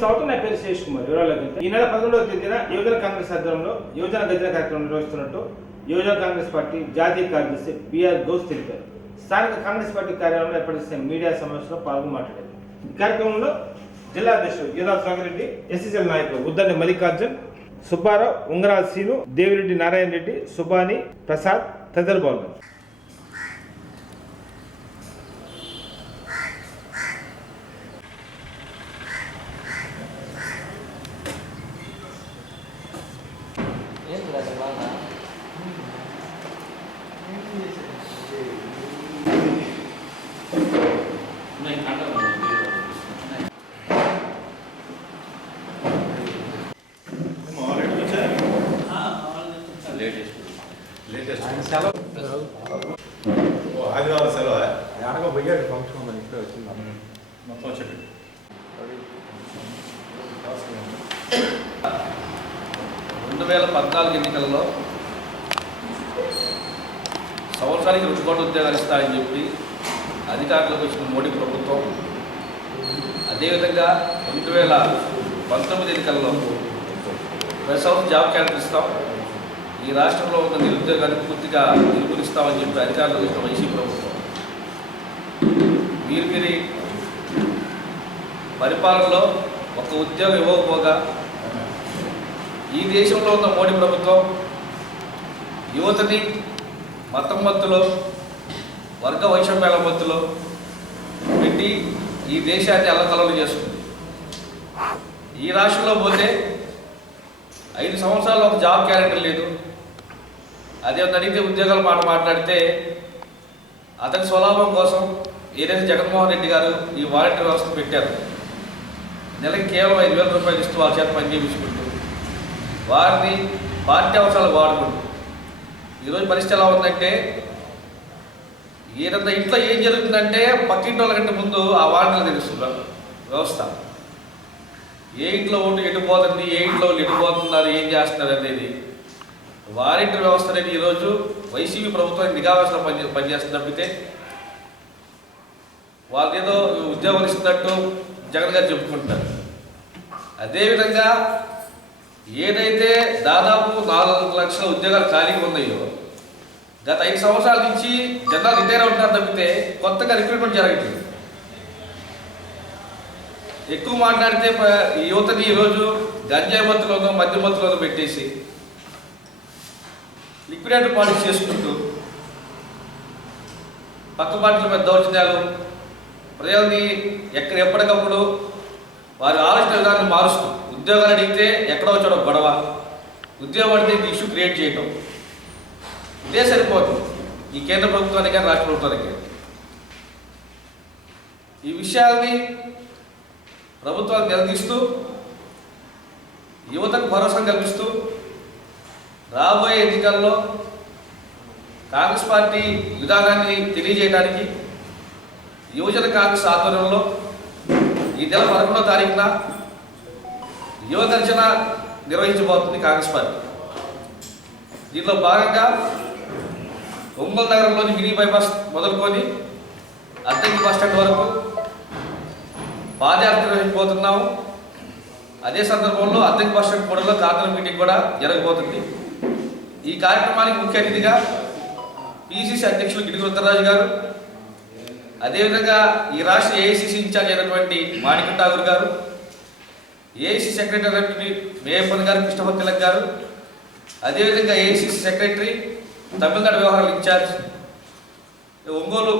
సాగుతూ నా పేరు శేష్ కుమార్. వివరాలకు ఈ నెల 11వ తేదీన యువజన కాంగ్రెస్ ఆధ్వర్యంలో యువజన గర్జన కార్యక్రమం నిర్వహిస్తున్నట్టు యువజన కాంగ్రెస్ పార్టీ జాతీయ కార్యదర్శి బిఆర్ గౌస్ తెలిపారు. స్థానిక కాంగ్రెస్ పార్టీ కార్యాలయంలో ఏర్పాటు చేసిన మీడియా సమావేశంలో పాల్గొని మాట్లాడారు. ఈ కార్యక్రమంలో జిల్లా అధ్యక్షుడు యోధా సాగరెడ్డి, ఎస్సీసీఎల్ నాయకులు ఉద్దండి మల్లికార్జున్, సుబ్బారావు, ఉంగరాల సీను, దేవిరెడ్డి నారాయణ రెడ్డి, సుబాని, ప్రసాద్ తదితరులు పాల్గొన్నారు. ఆదివారం సెలవు ఎనగో పోయాడు ఫంక్షన్ ఉందని ఇప్పుడే వచ్చింది మొత్తం చెప్పి 2014 ఎన్నికల్లో సంవత్సరానికి 2 కోట్ల ఉద్యోగాలు ఇస్తారని చెప్పి అధికారంలోకి వచ్చిన మోడీ ప్రభుత్వం, అదేవిధంగా 2019 ఎన్నికల్లో ప్రతి సంవత్సరం జాబ్ క్యాలెండర్ ఇస్తాం, ఈ రాష్ట్రంలో ఉన్న నిరుద్యోగానికి పూర్తిగా నిలుపునిస్తామని చెప్పి అధికారంలోకి వచ్చిన వైసీపీ ప్రభుత్వం వీరి పరిపాలనలో ఒక ఉద్యోగం ఇవ్వకపోగా ఈ దేశంలో ఉన్న మోడీ ప్రభుత్వం యువతని మతం మత్తులో, వర్గ వైషమ్యాల మత్తులో పెట్టి ఈ దేశాన్ని అల్లకల్లోలం చేస్తుంది. ఈ రాష్ట్రంలో పోతే 5 సంవత్సరాల్లో ఒక జాబ్ క్యాలెండర్ లేదు. అదే అడిగితే ఉద్యోగాల మాట మాట్లాడితే అతని స్వలాభం కోసం ఏదైతే జగన్మోహన్ రెడ్డి గారు ఈ వాలంటీర్ వ్యవస్థ పెట్టారు, నెలకి కేవలం 5,000 రూపాయలు ఇస్తూ వాళ్ళ చేత పని చేయించుకుంటూ వారిని పార్టీ అవసరాలు వాడుకుంటూ ఈరోజు పరిస్థితి ఎలా ఉందంటే, ఏదన్నా ఇంట్లో ఏం జరుగుతుందంటే పక్కింటి వాళ్ళ కంటే ముందు ఆ వాలంటీర్లు తెలుస్తుంది వ్యవస్థ. ఏ ఇంట్లో ఓటు ఎటుపోతుంది, ఏ ఇంట్లో వాళ్ళు ఎటుపోతున్నారు, ఏం చేస్తున్నారు అనేది వాలంటీర్ వ్యవస్థ అనేది ఈరోజు వైసీపీ ప్రభుత్వం నిఘా వ్యవస్థలో పనిచేస్తుంది తప్పితే వాళ్ళేదో ఉద్యోగాలు ఇస్తున్నట్టు జగన్ గారు చెప్పుకుంటున్నారు. అదేవిధంగా ఏదైతే దాదాపు 4 లక్షల ఉద్యోగాలు ఖాళీగా ఉన్నాయో గత 5 సంవత్సరాల నుంచి జనాలు రిటైర్ అవుతున్నారు తప్పితే కొత్తగా రిక్రూట్మెంట్ జరగట్లేదు. ఎక్కువ మాట్లాడితే యువతని ఈరోజు గంజాయి మత్తులోనో మద్య మత్తులోనో పెట్టేసి లిక్విడేటర్ పాలిసీ చేసుకుంటూ పక్క పార్టీల మీద దౌర్జన్యాలు, ప్రజల్ని ఎప్పటికప్పుడు వారి ఆలోచన విధానాన్ని మారుస్తూ ఉద్యోగాలు అడిగితే ఎక్కడో చోట గొడవ, ఉద్యోగం అడిగితే ఇష్యూ క్రియేట్ చేయటం, ఇదే సరిపోతుంది ఈ కేంద్ర ప్రభుత్వానికి కానీ రాష్ట్ర ప్రభుత్వానికి. ఈ విషయాల్ని ప్రభుత్వాలు నిలదీస్తూ యువతకు భరోసా కల్పిస్తూ రాబోయే ఎన్నికల్లో కాంగ్రెస్ పార్టీ విధానాన్ని తెలియజేయడానికి యువజన కాంగ్రెస్ ఆధ్వర్యంలో ఈ నెల 11వ తారీఖున యువ గర్జన నిర్వహించబోతుంది కాంగ్రెస్ పార్టీ. దీనిలో భాగంగా ఒంగోలు నగరంలోని మినీ బైపాస్ మొదలుకొని అద్దంకి బస్టాండ్ వరకు పాదయాత్ర నిర్వహించబోతున్నాము. అదే సందర్భంలో అద్దంకి బస్టాండ్ కూడలో కార్యక్రమ మీటింగ్ కూడా జరగబోతుంది. ఈ కార్యక్రమానికి ముఖ్య అతిథిగా పిసిసి అధ్యక్షులు గిడుగు రుద్రరాజు గారు, అదేవిధంగా ఈ రాష్ట్ర ఏఐసిసి ఇన్ఛార్జ్ అయినటువంటి మాణిక ఠాగూర్ గారు, ఏఐసిసి సెక్రటరీ మేయప్పన్ గారు, కృష్ణపతి తిలక్ గారు, అదేవిధంగా ఏఐసిసి సెక్రటరీ తమిళనాడు వ్యవహారాల ఇన్ఛార్జ్ ఒంగోలు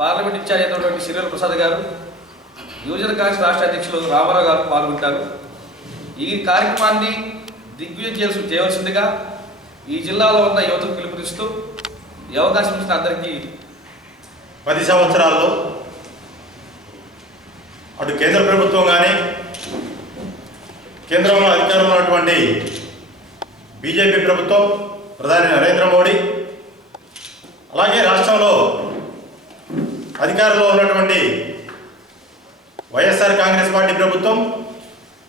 పార్లమెంట్ ఇన్ఛార్జ్ అయినటువంటి సిరివెల్ ప్రసాద్ గారు, యువజన కాంగ్రెస్ రాష్ట్ర అధ్యక్షులు రామారావు గారు పాల్గొంటారు. ఈ కార్యక్రమాన్ని దిగ్విజయం చేయవలసిందిగా ఈ జిల్లాలో ఉన్న యువతకు పిలుపునిస్తూ ఈ అవకాశం ఇచ్చిన అందరికీ 10 సంవత్సరాల్లో అటు కేంద్ర ప్రభుత్వం కానీ కేంద్రంలో అధికారంలో ఉన్నటువంటి బీజేపీ ప్రభుత్వం, ప్రధాని నరేంద్ర మోడీ, అలాగే రాష్ట్రంలో అధికారంలో ఉన్నటువంటి వైఎస్ఆర్ కాంగ్రెస్ పార్టీ ప్రభుత్వం,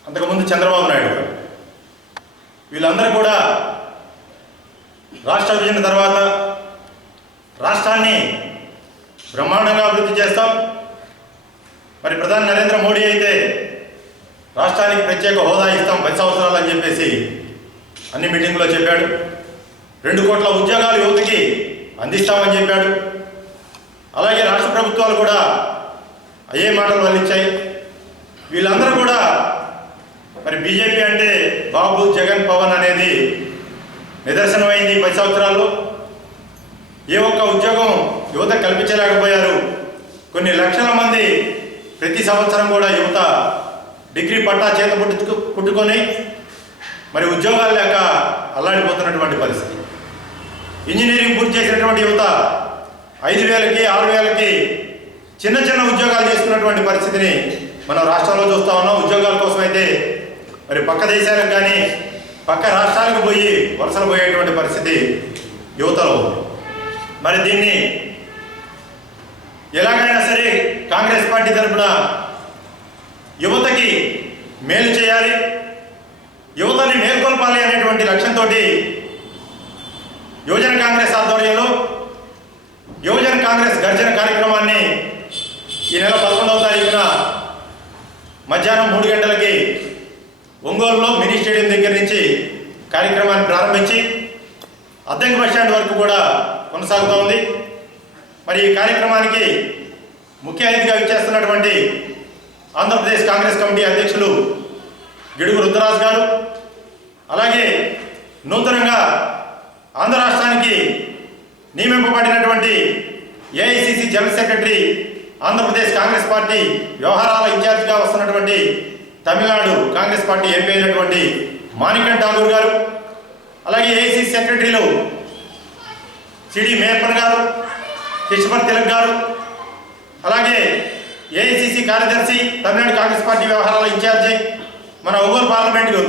అంతకుముందు చంద్రబాబు నాయుడు గారు, వీళ్ళందరూ కూడా రాష్ట్ర విభజన తర్వాత రాష్ట్రాన్ని బ్రహ్మాండంగా అభివృద్ధి చేస్తాం. మరి ప్రధాని నరేంద్ర మోడీ అయితే రాష్ట్రానికి ప్రత్యేక హోదా ఇస్తాం 10 సంవత్సరాలు అని చెప్పేసి అన్ని మీటింగ్లో చెప్పాడు. 2 కోట్ల ఉద్యోగాలు యువతకి అందిస్తామని చెప్పాడు. అలాగే రాష్ట్ర ప్రభుత్వాలు కూడా అయ్యే మాటలు వల్లించాయి. వీళ్ళందరూ కూడా మరి బీజేపీ అంటే బాబు, జగన్, పవన్ అనేది నిదర్శనమైంది. 10 సంవత్సరాల్లో ఏ ఒక్క ఉద్యోగం యువత కల్పించలేకపోయారు. కొన్ని లక్షల మంది ప్రతి సంవత్సరం కూడా యువత డిగ్రీ పట్టా చేత పుట్టుకొని మరి ఉద్యోగాలు లేక అల్లాడిపోతున్నటువంటి పరిస్థితి. ఇంజనీరింగ్ పూర్తి చేసినటువంటి యువత 5,000కి 6,000కి చిన్న చిన్న ఉద్యోగాలు చేసుకున్నటువంటి పరిస్థితిని మనం రాష్ట్రంలో చూస్తూ ఉన్నాం. ఉద్యోగాల కోసం అయితే మరి పక్క దేశాలకు కానీ పక్క రాష్ట్రాలకు పోయి వలసలు పోయేటువంటి పరిస్థితి యువతలో ఉంది. మరి దీన్ని ఎలాగైనా సరే కాంగ్రెస్ పార్టీ తరఫున యువతకి మేలు చేయాలి, యువతని మేల్కొల్పాలి అనేటువంటి లక్ష్యంతో యువజన కాంగ్రెస్ ఆధ్వర్యంలో యువజన కాంగ్రెస్ గర్జన కార్యక్రమాన్ని ఈ నెల 11వ తారీఖున మధ్యాహ్నం 3 గంటలకి ఒంగోలులో మినీ స్టేడియం దగ్గర నుంచి కార్యక్రమాన్ని ప్రారంభించి అద్దంకి బస్ స్టాండ్ వరకు కూడా కొనసాగుతూ ఉంది. మరి ఈ కార్యక్రమానికి ముఖ్య అతిథిగా విచ్చేస్తున్నటువంటి ఆంధ్రప్రదేశ్ కాంగ్రెస్ కమిటీ అధ్యక్షులు గిడుగు రుద్రరాజు గారు, అలాగే నూతనంగా ఆంధ్ర రాష్ట్రానికి నియమింపబడినటువంటి AICC general secretary, Andhra Pradesh Congress party వ్యవహారాల ఇన్ఛార్జిగా వస్తున్నటువంటి తమిళనాడు కాంగ్రెస్ పార్టీ ఎంపీ అయినటువంటి మాణికం ఠాగూర్ గారు, అలాగే ఏఐసిసి సెక్రటరీలు సిడి మేయప్పన్ గారు, కిషోర్ తిలక్ గారు, అలాగే ఏఐసిసి కార్యదర్శి, తమిళనాడు కాంగ్రెస్ పార్టీ వ్యవహారాల ఇన్ఛార్జి, మన ఒంగోలు పార్లమెంటు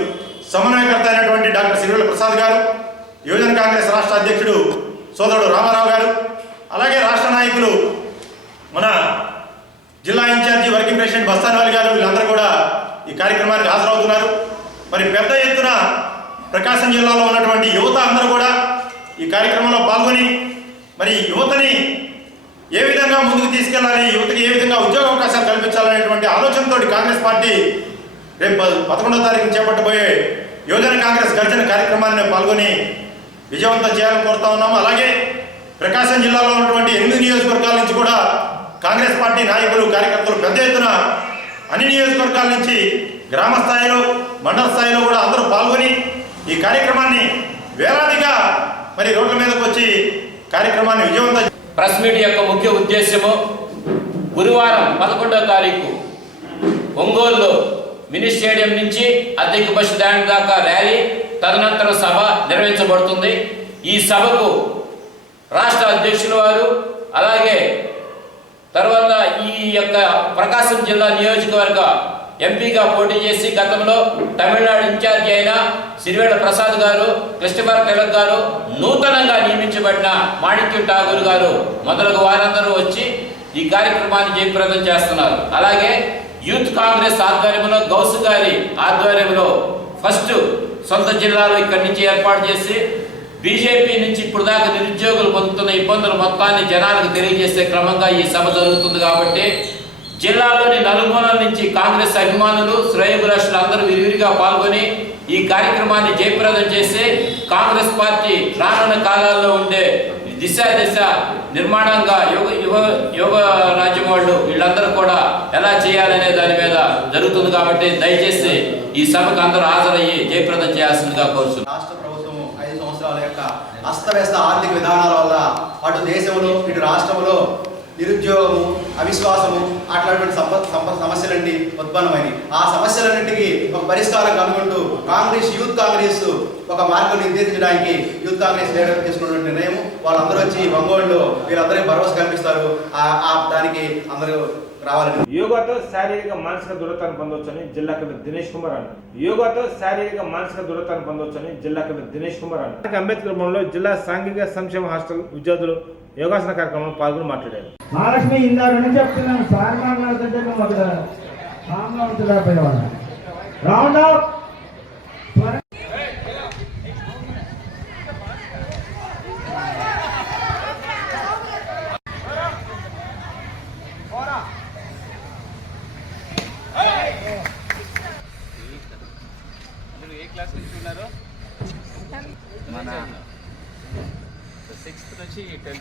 సమన్వయకర్త అయినటువంటి డాక్టర్ సిరివెల ప్రసాద్ గారు, యువజన కాంగ్రెస్ రాష్ట్ర అధ్యక్షుడు సోదరుడు రామారావు గారు, అలాగే రాష్ట్ర నాయకులు మన జిల్లా ఇన్ఛార్జి వర్కింగ్ ప్రెసిడెంట్ బస్తానవాలి గారు, వీళ్ళందరూ కూడా ఈ కార్యక్రమానికి హాజరవుతున్నారు. మరి పెద్ద ఎత్తున ప్రకాశం జిల్లాలో ఉన్నటువంటి యువత అందరూ కూడా ఈ కార్యక్రమంలో పాల్గొని మరి యువతని ఏ విధంగా ముందుకు తీసుకెళ్లాలి, యువతకి ఏ విధంగా ఉద్యోగ అవకాశాలు కల్పించాలనేటువంటి ఆలోచనతో కాంగ్రెస్ పార్టీ రేపు 11వ తారీఖున చేపట్టబోయే యువజన కాంగ్రెస్ గర్జన కార్యక్రమాన్ని పాల్గొని విజయవంతం చేయాలని కోరుతా ఉన్నాము. అలాగే ప్రకాశం జిల్లాలో ఉన్నటువంటి 8 నియోజకవర్గాల నుంచి కూడా కాంగ్రెస్ పార్టీ నాయకులు, కార్యకర్తలు పెద్ద ఎత్తున అన్ని నియోజకవర్గాల నుంచి గ్రామ స్థాయిలో, మండల స్థాయిలో కూడా అందరూ పాల్గొని ఈ కార్యక్రమాన్ని వేలాదిగా మరి రోడ్ల మీదకి వచ్చి కార్యక్రమాన్ని విజయవంతం. ప్రెస్ మీట్ యొక్క ముఖ్య ఉద్దేశము గురువారం 11వ తారీఖు ఒంగోలులో మినీ స్టేడియం నుంచి అద్దెకి బస్ స్టాండ్ దాకా ర్యాలీ, తదనంతరం సభ నిర్వహించబడుతుంది. ఈ సభకు రాష్ట్ర అధ్యక్షుల వారు, అలాగే తర్వాత ఈ యొక్క ప్రకాశం జిల్లా నియోజకవర్గ ఎంపీగా పోటీ చేసి గతంలో తమిళనాడు ఇన్ఛార్జి అయిన సిరివేళ్ల ప్రసాద్ గారు, క్రిస్టఫర్ తిలక్ గారు, నూతనంగా నియమించబడిన మాణిక్యం ఠాగూర్ గారు మొదలగు వారందరూ వచ్చి ఈ కార్యక్రమాన్ని జయప్రదం చేస్తున్నారు. అలాగే యూత్ కాంగ్రెస్ ఆధ్వర్యంలో, గౌసు గారి ఆధ్వర్యంలో ఫస్ట్ సొంత జిల్లాలో ఇక్కడి నుంచి ఏర్పాటు చేసి బీజేపీ నుంచి ఇప్పుడు దాకా నిరుద్యోగులు పొందుతున్న ఇబ్బందులు మొత్తాన్ని జనాలకు తెలియజేసే క్రమంగా ఈ సభ జరుగుతుంది. కాబట్టి జిల్లాలోని నలుమూలల నుంచి కాంగ్రెస్ అభిమానులు, శ్రేయోభిలాషులు అందరూ విరివిరిగా పాల్గొని ఈ కార్యక్రమాన్ని జయప్రదం చేసి కాంగ్రెస్ పార్టీ రానున్న కాలాల్లో ఉండే దిశ నిర్మాణంగా యువ రాజ్యం వాళ్ళు వీళ్ళందరూ కూడా ఎలా చేయాలనే దాని మీద జరుగుతుంది. కాబట్టి దయచేసి ఈ సభకు అందరూ హాజరయ్యి జయప్రదం చేయాల్సిందిగా కోరుతున్నాను. రాష్ట్ర ప్రభుత్వం 5 సంవత్సరాల యొక్క అస్తవ్యస్త ఆర్థిక విధానాల వల్ల అటు దేశంలో ఇటు రాష్ట్రంలో నిరుద్యోగము, అవిశ్వాసము అట్లాంటి సమస్యలన్నీ ఉత్పన్నమైనవి. ఆ సమస్యలన్నింటికి ఒక పరిష్కారం కనుగొంటూ యూత్ కాంగ్రెస్ ఒక మార్గం నిర్దేశించడానికి యూత్ కాంగ్రెస్ లీడర్ తీసుకున్న నిర్ణయం. వాళ్ళందరూ వచ్చి ఒంగోలులో వీళ్ళందరికీ భరోసా కల్పిస్తారు. దానికి అందరూ రావాలని. యోగాతో శారీరక మానసిక దృఢత్వాన్ని పొందవచ్చని జిల్లా కలెక్టర్ దినేష్ కుమార్ అన్నారు. యోగాతో శారీరక మానసిక దృఢత్వాన్ని పొందవచ్చని జిల్లా కలెక్టర్ దినేష్ కుమార్ అన్నారు. అంబేద్కర్ భవన్లో జిల్లా సాంఘిక సంక్షేమ హాస్టల్ విద్యార్థులు యోగాసన కార్యక్రమంలో పాల్గొని మాట్లాడారు. మహాలక్ష్మి ఇందాక నుంచి చెప్తున్నాను, సార్ మాట్లాడుతుంటే నువ్వు అక్కడ కామ్గా ఉంటుందా రౌండ్ అప్.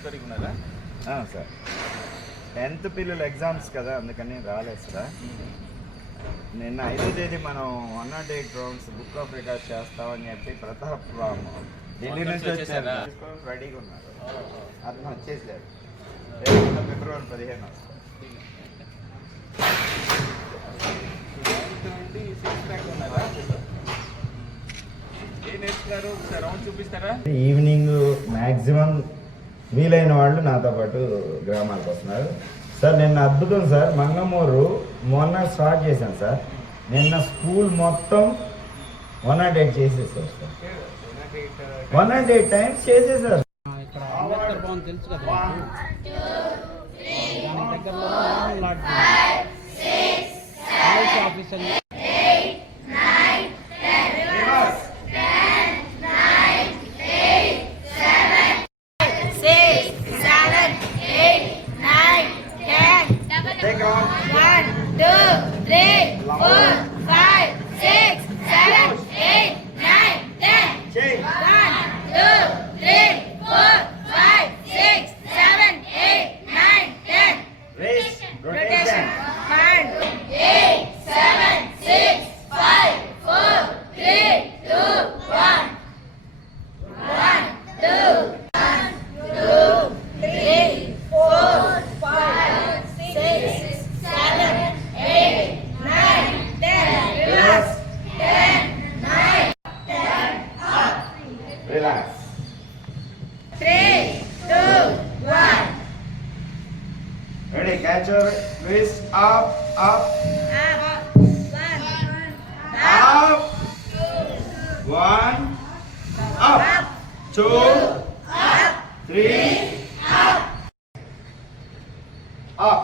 ప్రిపేరింగ్ ఉన్నారా? సార్ 10th పిల్లలు ఎగ్జామ్స్ కదా, అందుకని రాలేదు సార్. నిన్న 5వ తేదీ మనం 108 రౌండ్స్ బుక్ ఆఫ్ రికార్డ్ చేస్తామని చెప్పి ప్రతాప్ ఢిల్లీ నుంచి వచ్చారు, రెడీగా ఉన్నారు. అతను వచ్చేసాడు. ఫిబ్రవరి 15 వస్తారు. ఈవినింగ్ మ్యాక్సిమం వీలైన వాళ్ళు నాతో పాటు గ్రామాలకు వస్తున్నారు సార్. నిన్న అద్భుతం సార్. మంగమూరు మొన్న స్టార్ట్ చేశాను సార్. నిన్న స్కూల్ మొత్తం 108 చేసేసారు సార్. 108 టైమ్స్ చేసేసారు. ఇక్కడ అంబేద్కర్ భవన్ తెలుసు కదా, దాని దగ్గరలో officer Take on. 1, 2, 3, 4, 5, 6, 7, 8, 9, 10. Change. 1, 2, 3, 4, 5, 6, 7, 8, 9, 10. Raise. Rotation. 1, 8, 7, 6, 5, 4, 3, 2, 1. 1, 2, 3, 4, 5, 6, 7, 8, 9, 10. Relax. 10, 9, 10. Up. Relax. 3, 2, 1. Ready? Catch your wrist. Up. Up. Up. 1. Up. 1. Up. 2. Up. 3. Up. Up.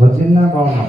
వచ్చిందా బాగున్నా?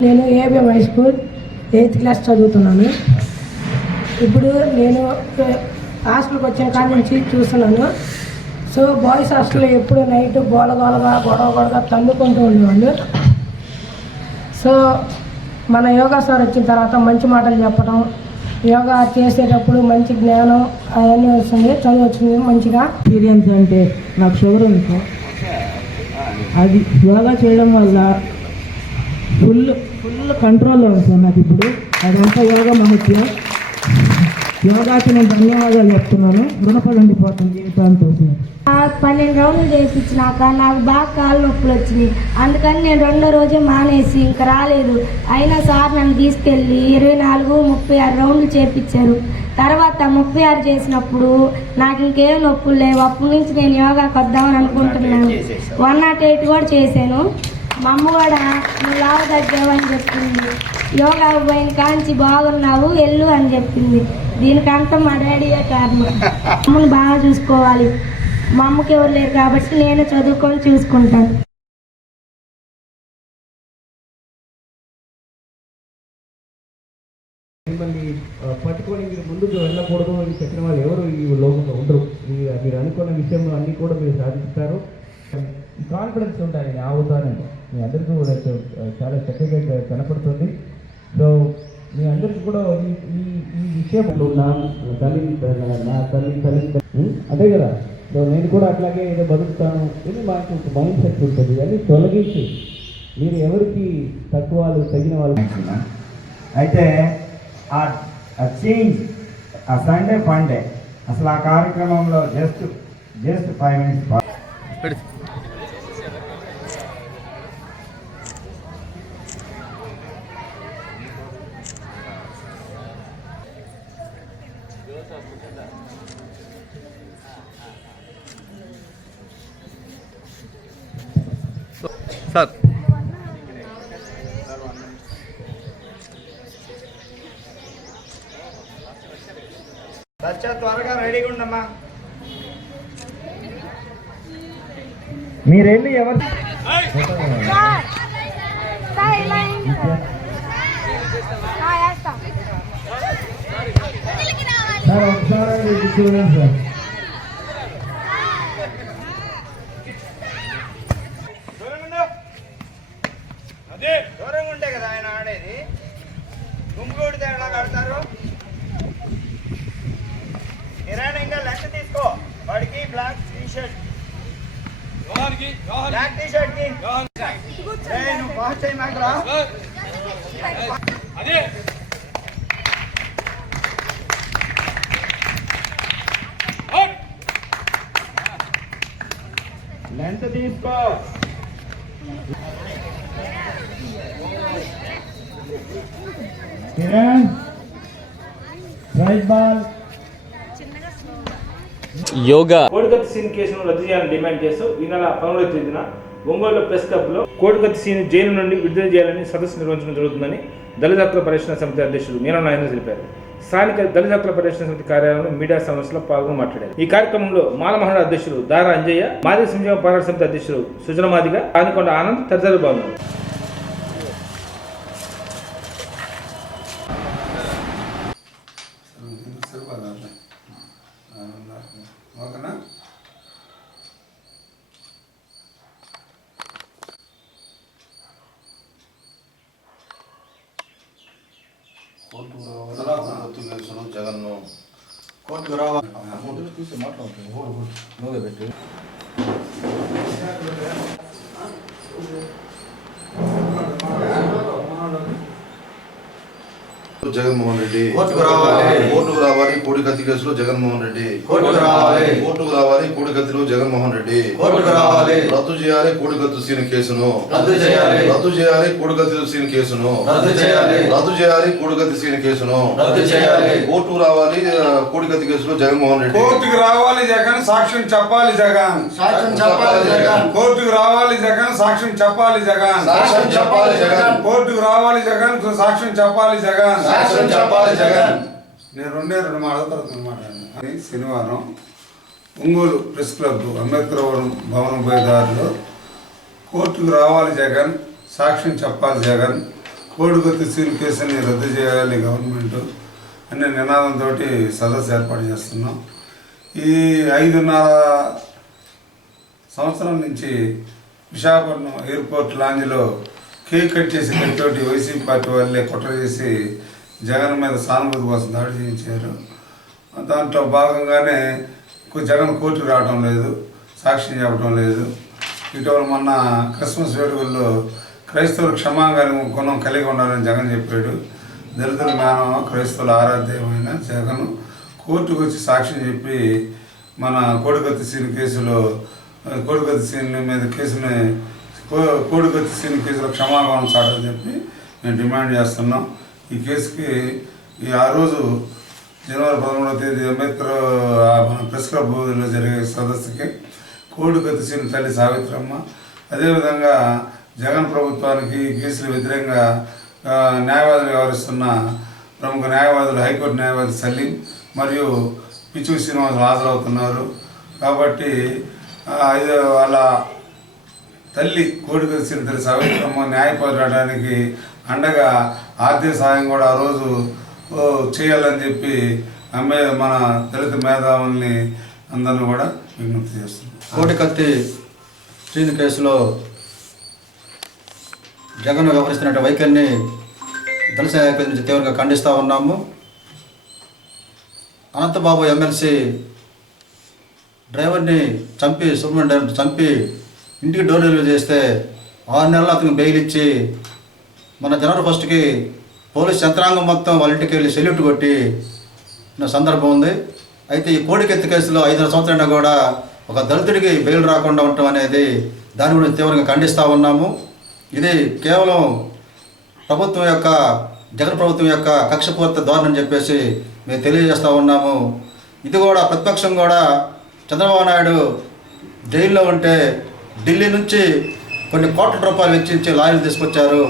నేను ABM high school 8th class చదువుతున్నాను. ఇప్పుడు నేను హాస్టల్కి వచ్చిన కాడ నుంచి చూస్తున్నాను. సో బాయ్స్ హాస్టల్లో ఎప్పుడు నైట్ గోలగోలగా గొడవగా తన్నుకుంటూ ఉండేవాళ్ళు. సో మన యోగా సార్ వచ్చిన తర్వాత మంచి మాటలు చెప్పడం, యోగా చేసేటప్పుడు మంచి జ్ఞానం అవన్నీ వస్తుంది, చదువు వచ్చింది మంచిగా. ఎక్స్పీరియన్స్ అంటే నాకు షుగర్ ఉంది సార్. అది యోగా చేయడం వల్ల ఫుల్ కంట్రోల్లో ఉంది సార్ నాకు ఇప్పుడు. అదంతా యోగా మహత్యం. యోగాకి నేను ధన్యవాదాలు చెప్తున్నాను. రుణపడి ఉండిపోతుంది జీవితాంతో. 12 రౌండ్లు చేయించినాక నాకు బాగా కాళ్ళు నొప్పులు వచ్చినాయి. అందుకని నేను 2వ రోజే మానేసి ఇంకా రాలేదు. అయినా సార్ నన్ను తీసుకెళ్ళి 24, 36 రౌండ్లు చేయించారు. తర్వాత 36 చేసినప్పుడు నాకు ఇంకేం నొప్పులు లేవు. అప్పటి నుంచి నేను యోగాకి వద్దామని అనుకుంటున్నాను. 108 కూడా చేశాను. మా అమ్మ కూడా నువ్వు లావు తగ్గావని చెప్పింది. యోగా పోయిన కాంచి బాగున్నావు వెళ్ళు అని చెప్పింది. దీనికంతా మా డాడీయే కారణం. అమ్మని బాగా చూసుకోవాలి. మా అమ్మకి ఎవరు లేరు కాబట్టి నేను చదువుకొని చూసుకుంటాను. మిమ్మల్ని పట్టుకొని మీరు ముందుకు వెళ్ళకూడదు అని చెప్పిన వాళ్ళు ఎవరు ఈ లోకంలో ఉండరు. మీరు అనుకున్న విషయంలో అన్నీ కూడా మీరు సాధిస్తారు. కాన్ఫిడెన్స్ ఉంటాయి అవుతానని మీ అందరికీ కూడా చాలా చక్కగా కనపడుతుంది. సో మీ అందరికీ కూడా ఈ విషయం నా తల్లి అదే కదా. సో నేను కూడా అట్లాగే ఏదో బతుకుతాను ఇది మాకు ఒక మైండ్ సెట్ ఉంటుంది. అన్నీ తొలగించి మీరు ఎవరికి తక్కువ వాళ్ళు తగిన వాళ్ళు అయితే ఆ చేంజ్ ఆ సండే ఫండే అసలు ఆ కార్యక్రమంలో జస్ట్ 5 minutes సార్ త్వరగా రెడీగా ఉండమ్మా. మీరు వెళ్ళి ఎవరు సార్ ఒకసారి చూడండి సార్. దూరంగా ఉంటే కదా ఆయన ఆడేది. గుంపుకొడితే ఎలా కడతారు? కిరాణా ఇంకా లెక్క తీసుకో. వాడికి బ్లాక్ టీషర్ట్ కి నువ్వు పాస్ చేయి మాకు రా. లెంత్ తీసుకో. Kiran right ball. యోగా కోడికత్తి సీన్ కేసును రద్దు చేయాలని డిమాండ్ చేస్తూ ఈ నెల 11వ తేదీన ఒంగోలు ప్రెస్ క్లబ్లో కోడికత్తి సీన్ జైలు నుండి విడుదల చేయాలని సదస్సు నిర్వహించడం జరుగుతుందని దళిత హక్కుల పరిరక్షణ సమితి అధ్యక్షుడు మీనా నాయన తెలిపారు. స్థానిక దళిత హక్కుల పరిరక్షణ సమితి కార్యాలయంలో మీడియా సమావేశంలో పాల్గొని మాట్లాడారు. ఈ కార్యక్రమంలో మాలమహడ అధ్యక్షుడు దారా అంజయ్య, మాదిగ సంక్షేమ పోరాట సమితి అధ్యక్షుడు సుజన మాదిగ, కానికొండ ఆనంద్ తదితరులు పాల్గొన్నారు. కోర్టుకు రావాలి. జగన్మోహన్ రెడ్డి కోర్టుకు రావాలి. కోర్టుకు రావాలి. కోడికత్తి కేసులో జగన్మోహన్ రెడ్డి కోర్టుకు రావాలి. కోర్టుకు రావాలి. కోడికత్తిలో జగన్మోహన్ రెడ్డి కోర్టుకు రావాలి. రద్దు చేయాలి. కోడికత్తి సీన్ కేసును రద్దు చేయాలి. రద్దు చేయాలి. కోడికత్తి సీన్ కేసును రద్దు చేయాలి. రద్దు చేయాలి. కోడికత్తి సీన్ కేసును రద్దు చేయాలి. కోర్టుకు రావాలి. కోడికత్తి కేసులో జగన్మోహన్ రెడ్డి కోర్టుకు రావాలి జగన్, సాక్ష్యం చెప్పాలి జగన్. సాక్ష్యం చెప్పాలి జగన్. కోర్టుకు రావాలి జగన్, సాక్ష్యం చెప్పాలి జగన్. సాక్ష్యం చెప్పాలి జగన్. కోర్టుకు రావాలి జగన్, సాక్ష్యం చెప్పాలి జగన్. సాక్ష్యం చెప్పాలి జగన్. నేను రెండు మాట్లాడుతున్నాను. శనివారం ఒంగోలు ప్రెస్ క్లబ్ అంబేద్కర్ భవనం పోయేదారిలో కోర్టుకు రావాలి జగన్, సాక్ష్యం చెప్పాలి జగన్, కోడికత్తి సీల్ కేసుని రద్దు చేయాలి గవర్నమెంట్ అనే నినాదంతో సదస్సు ఏర్పాటు చేస్తున్నాం. ఈ 5.5 సంవత్సరం నుంచి విశాఖపట్నం ఎయిర్పోర్ట్ లాంజ్లో కేక్ కట్ చేసి కట్టోటి వైసీపీ పార్టీ వాళ్ళే కుట్ర చేసి జగన్ మీద సానుభూతి కోసం దాడి చేయించారు. దాంట్లో భాగంగానే జగన్ కోర్టుకు రావడం లేదు, సాక్ష్యం చెప్పడం లేదు. ఇటీవల మొన్న క్రిస్మస్ వేడుకల్లో క్రైస్తవులు క్షమాగాని గుణం కలిగి ఉండాలని జగన్ చెప్పాడు. దళితుల మేనమ క్రైస్తవుల ఆరాధ్యమైన జగన్ కోర్టుకు వచ్చి సాక్ష్యం చెప్పి మన కోడికత్తి సీన్ కేసులో కోడికత్తి సీన్ మీద కేసుని కోడికత్తి సీన్ కేసులో క్షమాగుణం చాటని చెప్పి మేము డిమాండ్ చేస్తున్నాం. ఈ కేసుకి ఆ రోజు జనవరి 13వ తేదీ అంబేద్కర్ మన ప్రెస్ క్లబ్లో జరిగే సదస్సుకి కోడికత్తి సీన్ తల్లి సావిత్రమ్మ, అదేవిధంగా జగన్ ప్రభుత్వానికి కేసులు వ్యతిరేకంగా న్యాయవాదులు వ్యవహరిస్తున్న ప్రముఖ న్యాయవాదులు హైకోర్టు న్యాయవాది సలీం మరియు పిచ్చు శ్రీనివాసులు హాజరవుతున్నారు. కాబట్టి వాళ్ళ తల్లి కోడికత్తి సీన్ తల్లి సావిత్రమ్మ న్యాయ పోరాటానికి అండగా ఆర్థిక సహాయం కూడా ఆ రోజు చేయాలని చెప్పి మన దళిత మేధావుల్ని అందరినీ కూడా విజ్ఞప్తి చేస్తున్నాం. కోడికత్తి సీన్ కేసులో జగన్ వ్యవహరిస్తున్న వైఖరిని దళిత ఐక్యత నుంచి తీవ్రంగా ఖండిస్తూ ఉన్నాము. అనంతబాబు ఎమ్మెల్సీ డ్రైవర్ని చంపి సుబ్రహ్మణ్యం డ్రైవర్ని చంపి ఇంటికి డోర్ డెలివరీ చేస్తే 6 నెలలు అతనికి బెయిల్ ఇచ్చి మన జనవరి 1కి పోలీస్ యంత్రాంగం మొత్తం వాళ్ళ ఇంటికి వెళ్ళి సెల్యూట్ కొట్టి సందర్భం ఉంది. అయితే ఈ కోడికత్తి కేసులో 5 సంవత్సరాలు కూడా ఒక దళితుడికి బెయిల్ రాకుండా ఉండటం అనేది దాని గురించి తీవ్రంగా ఖండిస్తూ ఉన్నాము. ఇది కేవలం ప్రభుత్వం యొక్క జగన్ ప్రభుత్వం యొక్క కక్షపూరిత ధోరణి అని చెప్పేసి మేము తెలియజేస్తూ ఉన్నాము. ఇది కూడా ప్రతిపక్షం కూడా చంద్రబాబు నాయుడు జైల్లో ఉంటే ఢిల్లీ నుంచి కొన్ని కోట్ల రూపాయలు వెచ్చించి లాయర్లు తీసుకొచ్చారు.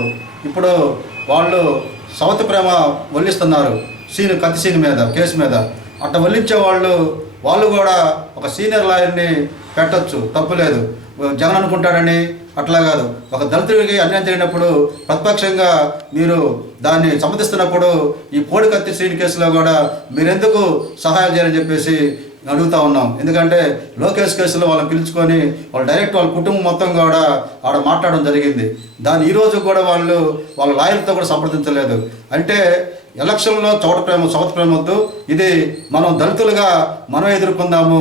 ఇప్పుడు వాళ్ళు సవతి ప్రేమ వల్లిస్తున్నారు కత్తి సీన్ మీద కేసు మీద. అట్లా వల్లించే వాళ్ళు కూడా ఒక సీనియర్ లాయర్ని పెట్టచ్చు, తప్పులేదు. జగన్ అనుకుంటాడని అట్లా కాదు. ఒక దళితుడికి అన్యాయం జరిగినప్పుడు ప్రతిపక్షంగా మీరు దాన్ని సమర్థిస్తున్నప్పుడు ఈ కోడికత్తి సీన్ కేసులో కూడా మీరెందుకు సహాయం చేయాలని చెప్పేసి అడుగుతూ ఉన్నాం. ఎందుకంటే లోకేష్ కేసులో వాళ్ళని పిలుచుకొని వాళ్ళు డైరెక్ట్ వాళ్ళ కుటుంబం మొత్తం కూడా ఆడ మాట్లాడడం జరిగింది. దాన్ని ఈరోజు కూడా వాళ్ళ లాయర్తో కూడా సంప్రదించలేదు. అంటే ఎలక్షన్లో సవతి ప్రేమ వద్దు. ఇది మనం దళితులుగా మనం ఎదుర్కొందాము,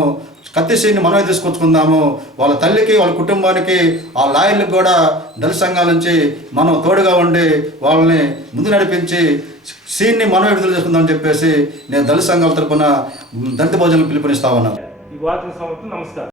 కత్తి సీన్ని మనమే తీసుకొచ్చుకుందాము. వాళ్ళ తల్లికి వాళ్ళ కుటుంబానికి ఆ లాయర్లకు కూడా దళిత సంఘాల నుంచి మనం తోడుగా ఉండి వాళ్ళని ముందు నడిపించి సీన్ని మనం విడుదల చేసుకుందామని చెప్పేసి నేను దళిత సంఘాల తరఫున దళిత భోజనం పిలుపునిస్తా ఉన్నాను. ఈ వార్తకు నమస్కారం.